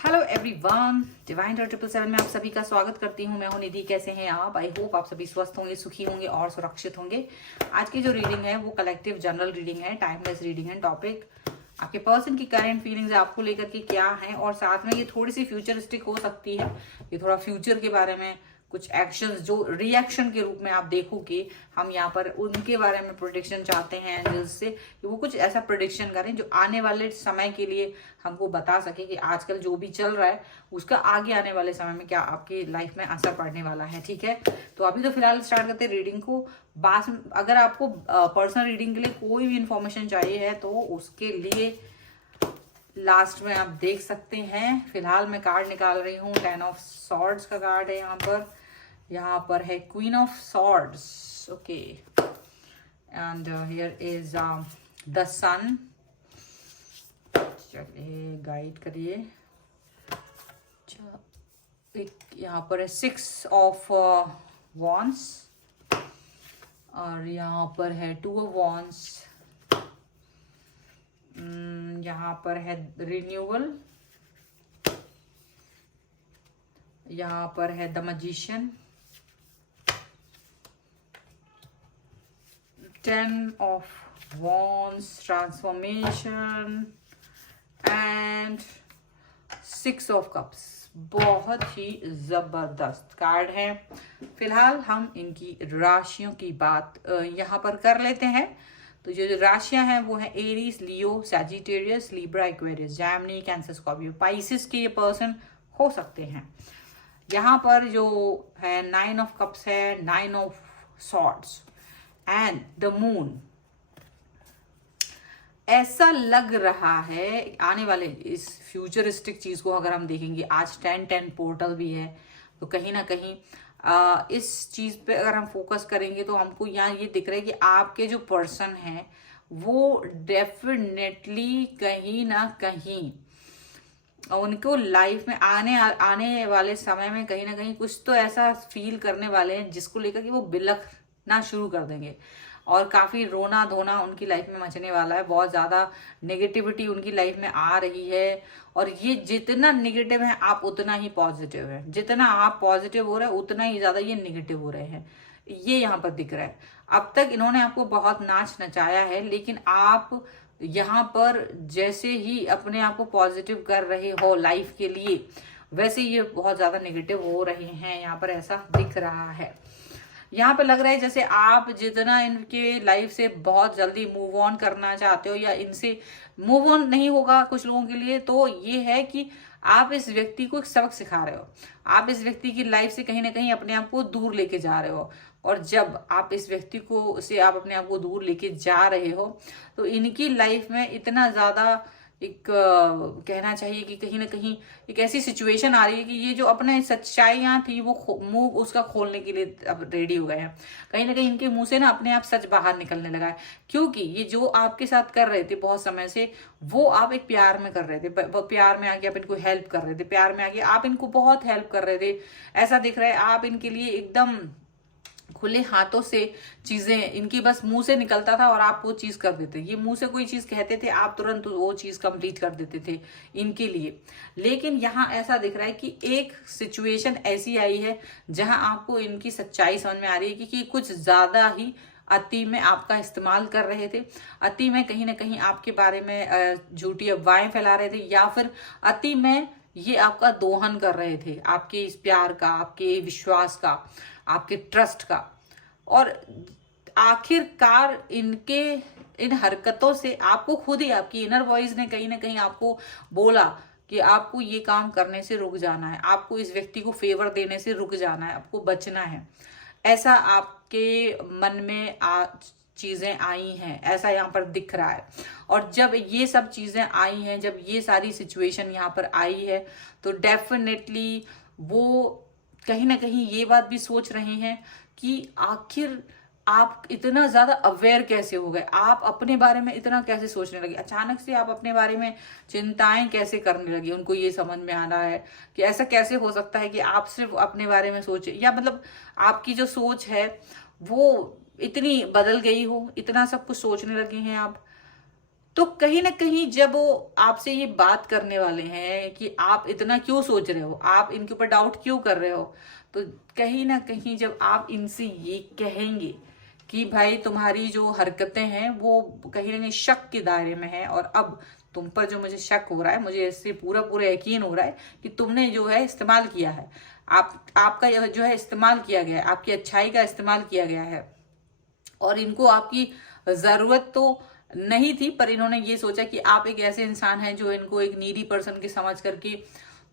Hello everyone, divine 777 में आप सभी का स्वागत करती हूँ। मैं हूँ निधि। कैसे हैं आप? आई होप आप सभी स्वस्थ होंगे, सुखी होंगे और सुरक्षित होंगे। आज की जो रीडिंग है वो कलेक्टिव जनरल रीडिंग है, टाइमलेस रीडिंग है। टॉपिक आपके पर्सन की करंट फीलिंग्स आपको लेकर के क्या है, और साथ में ये थोड़ी सी फ्यूचरिस्टिक हो सकती है। ये थोड़ा फ्यूचर के बारे में कुछ एक्शंस जो रिएक्शन के रूप में आप देखो कि हम यहाँ पर उनके बारे में प्रोडिक्शन चाहते हैं एंजल्स से कि वो कुछ ऐसा प्रोडिक्शन करें जो आने वाले समय के लिए हमको बता सके कि आजकल जो भी चल रहा है उसका आगे आने वाले समय में क्या आपकी लाइफ में असर पड़ने वाला है। ठीक है, तो अभी तो फिलहाल स्टार्ट करते हैं रीडिंग को। अगर आपको पर्सनल रीडिंग के लिए कोई भी इंफॉर्मेशन चाहिए है तो उसके लिए लास्ट में आप देख सकते हैं। फिलहाल मैं कार्ड निकाल रही हूँ। 10 ऑफ सॉर्ड्स का कार्ड है यहाँ पर है queen of swords. Okay, and here is the sun. चलिए गाइड करिए। एक यहाँ पर है 6 ऑफ वॉन्स और यहाँ पर है 2 ऑफ वॉन्स। यहाँ पर है रिन्यूअल, यहाँ पर है the magician. 10 of wands, transformation and 6 of cups. बहुत ही जबरदस्त कार्ड है। फिलहाल हम इनकी राशियों की बात यहाँ पर कर लेते हैं। तो जो राशियां हैं वो है Aries, Leo, Sagittarius, Libra, Aquarius, Gemini, Cancer, Scorpio, Pisces के ये पर्सन हो सकते हैं। यहाँ पर जो है 9 ऑफ कप्स है, 9 of swords and the moon. ऐसा लग रहा है आने वाले इस फ्यूचरिस्टिक चीज को अगर हम देखेंगे, आज 10-10 पोर्टल भी है, तो कहीं ना कहीं इस चीज पे अगर हम फोकस करेंगे तो हमको यहाँ ये दिख रहा है कि आपके जो पर्सन है वो डेफिनेटली कहीं ना कहीं उनको लाइफ में आने वाले समय में कहीं ना कहीं कुछ तो ऐसा फील करने वाले हैं जिसको लेकर कि वो बिलखना शुरू कर देंगे और काफी रोना धोना उनकी लाइफ में मचने वाला है। बहुत ज्यादा नेगेटिविटी उनकी लाइफ में आ रही है और ये जितना नेगेटिव है आप उतना ही पॉजिटिव है। जितना आप पॉजिटिव हो रहे हैं उतना ही ज्यादा ये नेगेटिव हो रहे हैं। ये यहाँ पर दिख रहा है। अब तक इन्होंने आपको बहुत नाच नचाया है, लेकिन आप यहाँ पर जैसे ही अपने आप को पॉजिटिव कर रहे हो लाइफ के लिए, वैसे ये बहुत ज्यादा नेगेटिव हो रहे हैं। यहाँ पर ऐसा दिख रहा है। यहाँ पे लग रहा है जैसे आप जितना इनके लाइफ से बहुत जल्दी मूव ऑन करना चाहते हो या इनसे मूव ऑन नहीं होगा कुछ लोगों के लिए, तो ये है कि आप इस व्यक्ति को एक सबक सिखा रहे हो। आप इस व्यक्ति की लाइफ से कहीं ना कहीं अपने आप को दूर लेके जा रहे हो, और जब आप इस व्यक्ति को से आप अपने आप को दूर लेके जा रहे हो तो इनकी लाइफ में इतना ज्यादा एक कहना चाहिए कि कहीं ना कहीं एक ऐसी सिचुएशन आ रही है कि ये जो अपने सच्चाइयां थी वो मुंह उसका खोलने के लिए अब रेडी हो गए हैं। कहीं ना कहीं इनके मुंह से ना अपने आप सच बाहर निकलने लगा है, क्योंकि ये जो आपके साथ कर रहे थे बहुत समय से, वो आप एक प्यार में कर रहे थे। प्यार में आके आप इनको हेल्प कर रहे थे, प्यार में आके आप इनको बहुत हेल्प कर रहे थे। ऐसा दिख रहा है आप इनके लिए एकदम खुले हाथों से चीजें इनकी बस मुंह से निकलता था और आप वो चीज कर देते। ये मुंह से कोई चीज कहते थे आप तुरंत वो चीज कंप्लीट कर देते थे इनके लिए। लेकिन यहाँ ऐसा दिख रहा है कि एक सिचुएशन ऐसी आई है जहां आपको इनकी सच्चाई समझ में आ रही है कि कुछ ज्यादा ही अति में आपका इस्तेमाल कर रहे थे। अति में कहीं ना कहीं आपके बारे में झूठी अफवाहें फैला रहे थे, या फिर अति में ये आपका दोहन कर रहे थे, आपके इस प्यार का, आपके विश्वास का, आपके ट्रस्ट का। और आखिरकार इनके इन हरकतों से आपको खुद ही आपकी इनर वॉइस ने कहीं ना कहीं आपको बोला कि आपको ये काम करने से रुक जाना है, आपको इस व्यक्ति को फेवर देने से रुक जाना है, आपको बचना है। ऐसा आपके मन में चीजें आई हैं, ऐसा यहाँ पर दिख रहा है। और जब ये सब चीजें आई हैं, जब ये सारी सिचुएशन यहाँ पर आई है, तो डेफिनेटली वो कहीं ना कहीं ये बात भी सोच रहे हैं कि आखिर आप इतना ज्यादा अवेयर कैसे हो गए, आप अपने बारे में इतना कैसे सोचने लगे, अचानक से आप अपने बारे में चिंताएं कैसे करने लगे। उनको ये समझ में आ रहा है कि ऐसा कैसे हो सकता है कि आप सिर्फ अपने बारे में सोचे, या मतलब आपकी जो सोच है वो इतनी बदल गई हो, इतना सब कुछ सोचने लगे हैं आप। तो कहीं ना कहीं जब वो आपसे ये बात करने वाले हैं कि आप इतना क्यों सोच रहे हो, आप इनके ऊपर डाउट क्यों कर रहे हो, तो कहीं ना कहीं जब आप इनसे ये कहेंगे कि भाई तुम्हारी जो हरकतें हैं वो कहीं ना कहीं शक के दायरे में है, और अब तुम पर जो मुझे शक हो रहा है, मुझे इससे पूरा पूरा यकीन हो रहा है कि तुमने जो है इस्तेमाल किया है, आपका यह जो है इस्तेमाल किया गया है, आपकी अच्छाई का इस्तेमाल किया गया है, और इनको आपकी जरूरत तो नहीं थी, पर इन्होंने ये सोचा कि आप एक ऐसे इंसान हैं जो इनको एक नीडी पर्सन की समझ करके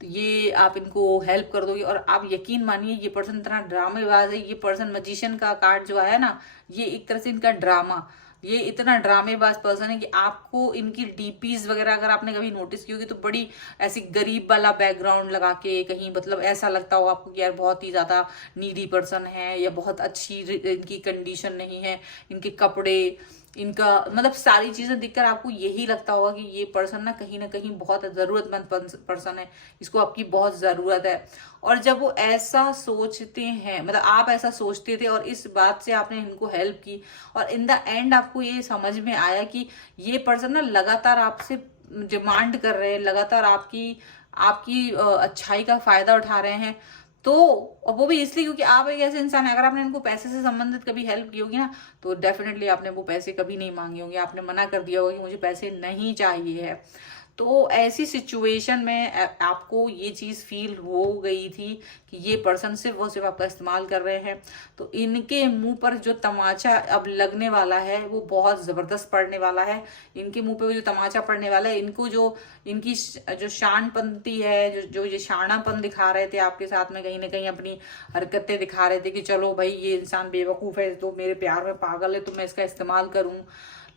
तो ये आप इनको हेल्प कर दोगे। और आप यकीन मानिए ये पर्सन इतना ड्रामेबाज है, ये पर्सन मजिशियन का कार्ड जो आया ना, ये एक तरह से इनका ड्रामा, ये इतना ड्रामेबाज पर्सन है कि आपको इनकी डीपीज वगैरह अगर आपने कभी नोटिस की होगी तो बड़ी ऐसी गरीब वाला बैकग्राउंड लगा के कहीं, मतलब ऐसा लगता हो आपको कि यार बहुत ही ज्यादा नीडी पर्सन है, या बहुत अच्छी इनकी कंडीशन नहीं है, इनके कपड़े, इनका मतलब सारी चीजें देखकर आपको यही लगता होगा कि ये पर्सन ना कहीं बहुत जरूरतमंद पर्सन है, इसको आपकी बहुत जरूरत है। और जब वो ऐसा सोचते हैं, मतलब आप ऐसा सोचते थे और इस बात से आपने इनको हेल्प की, और इन द एंड आपको ये समझ में आया कि ये पर्सन ना लगातार आपसे डिमांड कर रहे हैं, लगातार आपकी आपकी अच्छाई का फायदा उठा रहे हैं, तो और वो भी इसलिए क्योंकि आप एक ऐसे इंसान है, अगर आपने इनको पैसे से संबंधित कभी हेल्प की होगी ना, तो डेफिनेटली आपने वो पैसे कभी नहीं मांगे होंगे, आपने मना कर दिया होगा कि मुझे पैसे नहीं चाहिए है। तो ऐसी सिचुएशन में आपको ये चीज फील हो गई थी कि ये पर्सन सिर्फ वो सिर्फ आपका इस्तेमाल कर रहे हैं, तो इनके मुंह पर जो तमाचा अब लगने वाला है वो बहुत जबरदस्त पड़ने वाला है। इनके मुंह पे जो तमाचा पड़ने वाला है, इनको जो इनकी जो शानपंती है, जो ये शानापन दिखा रहे थे आपके साथ में, कहीं ना कहीं अपनी हरकतें दिखा रहे थे कि चलो भाई ये इंसान बेवकूफ है, तो मेरे प्यार में पागल है, तो मैं इसका इस्तेमाल करूं,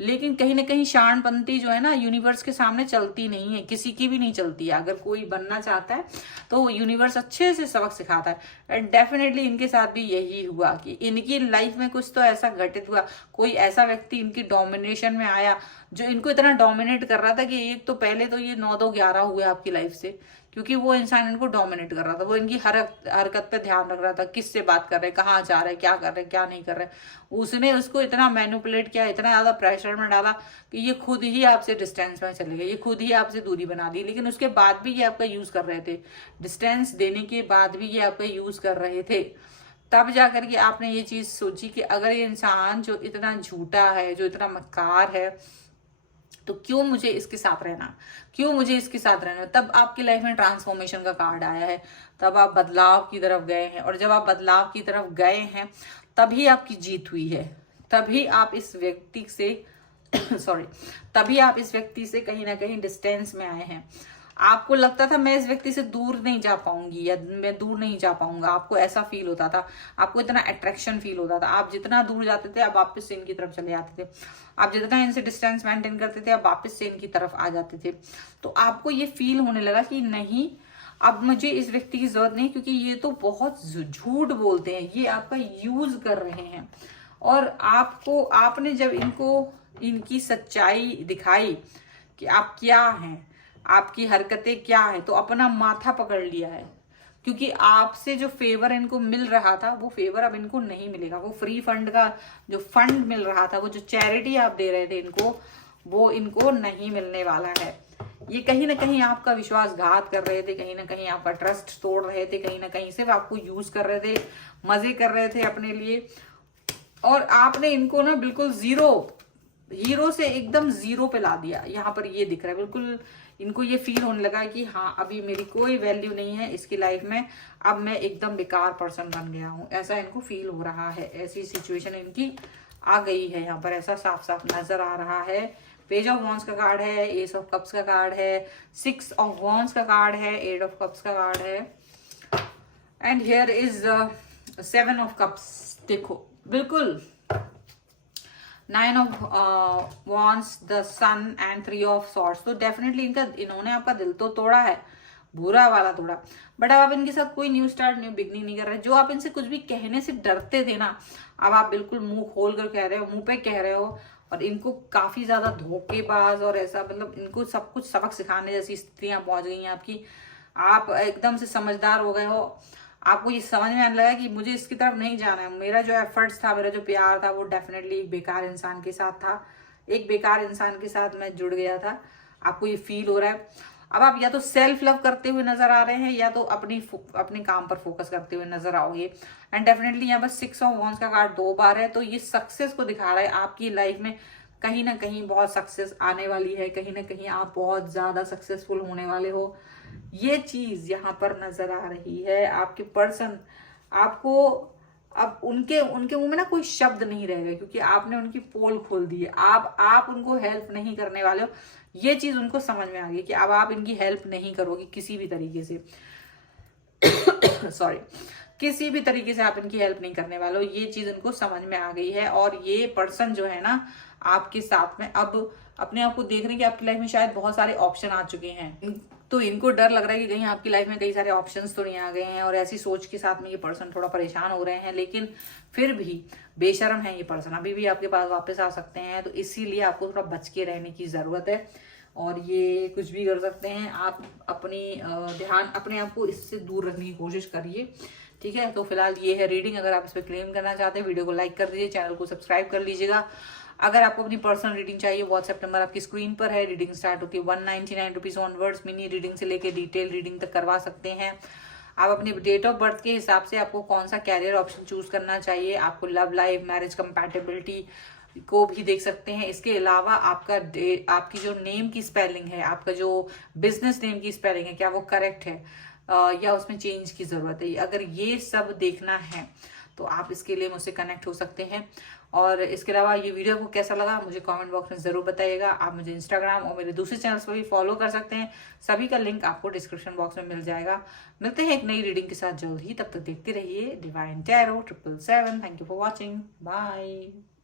लेकिन कहीं ना कहीं शानपंती जो है ना यूनिवर्स के सामने चलती नहीं है, किसी की भी नहीं चलती है। अगर कोई बनना चाहता है तो यूनिवर्स अच्छे से सबक सिखाता है, एंड डेफिनेटली इनके साथ भी यही हुआ कि इनकी लाइफ में कुछ तो ऐसा घटित हुआ, कोई ऐसा व्यक्ति इनकी डोमिनेशन में आया जो इनको इतना डोमिनेट कर रहा था कि एक तो पहले तो ये 9-2-11 हुए आपकी लाइफ से, क्योंकि वो इंसान इनको डोमिनेट कर रहा था, वो इनकी हर हरकत पे ध्यान रख रहा था, किससे बात कर रहे, कहाँ जा रहे, क्या कर रहे, क्या नहीं कर रहे। उसने उसको इतना मैनिपुलेट किया, इतना ज्यादा प्रेशर में डाला कि ये खुद ही आपसे डिस्टेंस में चले गए, ये खुद ही आपसे दूरी बना दी, लेकिन उसके बाद भी ये आपका यूज कर रहे थे, डिस्टेंस देने के बाद भी ये आपका यूज कर रहे थे। तब जाकर के आपने ये चीज सोची कि अगर ये इंसान जो इतना झूठा है, जो इतना मक्कार है, तो क्यों मुझे इसके साथ रहना, क्यों मुझे इसके साथ रहना। तब आपकी लाइफ में ट्रांसफॉर्मेशन का कार्ड आया है, तब आप बदलाव की तरफ गए हैं, और जब आप बदलाव की तरफ गए हैं तभी आपकी जीत हुई है, तभी आप इस व्यक्ति से सॉरी तभी आप इस व्यक्ति से कहीं ना कहीं डिस्टेंस में आए हैं। आपको लगता था मैं इस व्यक्ति से दूर नहीं जा पाऊंगी, या मैं दूर नहीं जा पाऊंगा, आपको ऐसा फील होता था, आपको इतना अट्रैक्शन फील होता था, आप जितना दूर जाते थे आप वापस से इनकी तरफ चले जाते थे, आप जितना इनसे डिस्टेंस मेंटेन करते थे आप वापस से इनकी तरफ आ जाते थे। तो आपको ये फील होने लगा कि नहीं, अब मुझे इस व्यक्ति की जरूरत नहीं, क्योंकि ये तो बहुत झूठ बोलते हैं, ये आपका यूज कर रहे हैं। और आपको आपने जब इनको इनकी सच्चाई दिखाई कि आप क्या हैं, आपकी हरकतें क्या है, तो अपना माथा पकड़ लिया है, क्योंकि आपसे जो फेवर इनको मिल रहा था वो फेवर अब इनको नहीं मिलेगा। वो फ्री फंड का जो फंड मिल रहा था, वो जो चैरिटी आप दे रहे थे इनको, वो इनको नहीं मिलने वाला है। ये कहीं ना कहीं आपका विश्वासघात कर रहे थे, कहीं ना कहीं आपका ट्रस्ट तोड़ रहे थे, कहीं ना कहीं सिर्फ आपको यूज कर रहे थे, मजे कर रहे थे अपने लिए। और आपने इनको ना बिल्कुल जीरो से एकदम जीरो पे ला दिया। यहाँ पर ये दिख रहा है, बिल्कुल इनको ये फील होने लगा है कि हाँ अभी मेरी कोई वैल्यू नहीं है इसकी लाइफ में, अब मैं एकदम बेकार पर्सन बन गया हूँ, ऐसा इनको फील हो रहा है। ऐसी सिचुएशन इनकी आ गई है, यहाँ पर ऐसा साफ साफ नजर आ रहा है। पेज ऑफ वॉन्ड्स का कार्ड है, एस ऑफ कप्स का कार्ड है, 6 ऑफ वॉन्ड्स का कार्ड है, 8 ऑफ कप्स का कार्ड है, and here is 7 of cups. देखो बिल्कुल 9 of wands, the sun and 3 of swords. तो डेफिनेटली इन्होंने आपका दिल तो तोड़ा है, बुरा वाला तोड़ा, बट अब आप इनके साथ कोई न्यू स्टार्ट, न्यू बिगनिंग नहीं कर रहे। जो आप इनसे कुछ भी कहने से डरते थे ना, अब आप बिल्कुल मुंह खोल कर कह रहे हो, मुंह पे कह रहे हो। और इनको काफी ज्यादा धोखेबाज और ऐसा, मतलब इनको सब कुछ सबक सिखाने जैसी स्थितियां पहुंच गई हैं आपकी। आप एकदम से समझदार हो गए हो, आपको ये समझ में आने लगा कि मुझे इसकी तरफ नहीं जाना है, मेरा जो एफर्ट्स था, मेरा जो प्यार था, वो डेफिनेटली एक बेकार इंसान के साथ था, एक बेकार इंसान के साथ मैं जुड़ गया था, आपको ये फील हो रहा है। अब आप या तो सेल्फ लव करते हुए नजर आ रहे हैं या तो अपने काम पर फोकस करते हुए नजर आओगे। एंड डेफिनेटली यहाँ पर 6 ऑफ वॉन्ड्स का कार्ड 2 बार है, तो ये सक्सेस को दिखा रहा है। आपकी लाइफ में कहीं ना कहीं बहुत सक्सेस आने वाली है, कहीं ना कहीं आप बहुत ज्यादा सक्सेसफुल होने वाले हो, ये चीज यहाँ पर नजर आ रही है। आपके पर्सन आपको, अब उनके उनके मुंह में ना कोई शब्द नहीं रहेगा, क्योंकि आपने उनकी पोल खोल दी है। आप उनको हेल्प नहीं करने वाले हो, ये चीज उनको समझ में आ गई कि अब आप इनकी हेल्प नहीं करोगे किसी भी तरीके से। सॉरी, किसी भी तरीके से आप इनकी हेल्प नहीं करने वाले हो, ये चीज उनको समझ में आ गई है। और ये पर्सन जो है ना आपके साथ में अब अपने आप को देख रहे हैं कि आपकी लाइफ में शायद बहुत सारे ऑप्शन आ चुके हैं, तो इनको डर लग रहा है कि कहीं आपकी लाइफ में कई सारे ऑप्शंस तो नहीं आ गए हैं, और ऐसी सोच के साथ में ये पर्सन थोड़ा परेशान हो रहे हैं। लेकिन फिर भी बेशर्म है ये पर्सन, अभी भी आपके पास वापस आ सकते हैं, तो इसीलिए आपको थोड़ा बच के रहने की जरूरत है। और ये कुछ भी कर सकते हैं, आप अपनी ध्यान अपने आप को इससे दूर रखने की कोशिश करिए, ठीक है। तो फिलहाल ये है रीडिंग। अगर आप इस पर क्लेम करना चाहते हैं वीडियो को लाइक कर दीजिए, चैनल को सब्सक्राइब कर लीजिएगा। अगर आपको अपनी पर्सनल रीडिंग चाहिए, व्हाट्सएप नंबर आपकी स्क्रीन पर है। रीडिंग स्टार्ट होती है 199 रुपीज ऑनवर्ड्स। मिनी रीडिंग से लेके डिटेल रीडिंग तक करवा सकते हैं। आप अपने डेट ऑफ बर्थ के हिसाब से आपको कौन सा कैरियर ऑप्शन चूज करना चाहिए, आपको लव लाइफ, मैरिज कंपैटिबिलिटी को भी देख सकते हैं। इसके अलावा आपकी जो नेम की स्पेलिंग है, आपका जो बिजनेस नेम की स्पेलिंग है, क्या वो करेक्ट है या उसमें चेंज की जरूरत है, अगर ये सब देखना है तो आप इसके लिए मुझसे कनेक्ट हो सकते हैं। और इसके अलावा ये वीडियो आपको कैसा लगा मुझे कमेंट बॉक्स में जरूर बताइएगा। आप मुझे इंस्टाग्राम और मेरे दूसरे चैनल्स पर भी फॉलो कर सकते हैं, सभी का लिंक आपको डिस्क्रिप्शन बॉक्स में मिल जाएगा। मिलते हैं एक नई रीडिंग के साथ जल्द ही, तब तक देखते रहिए divine tarot 777। Thank you for watching, bye.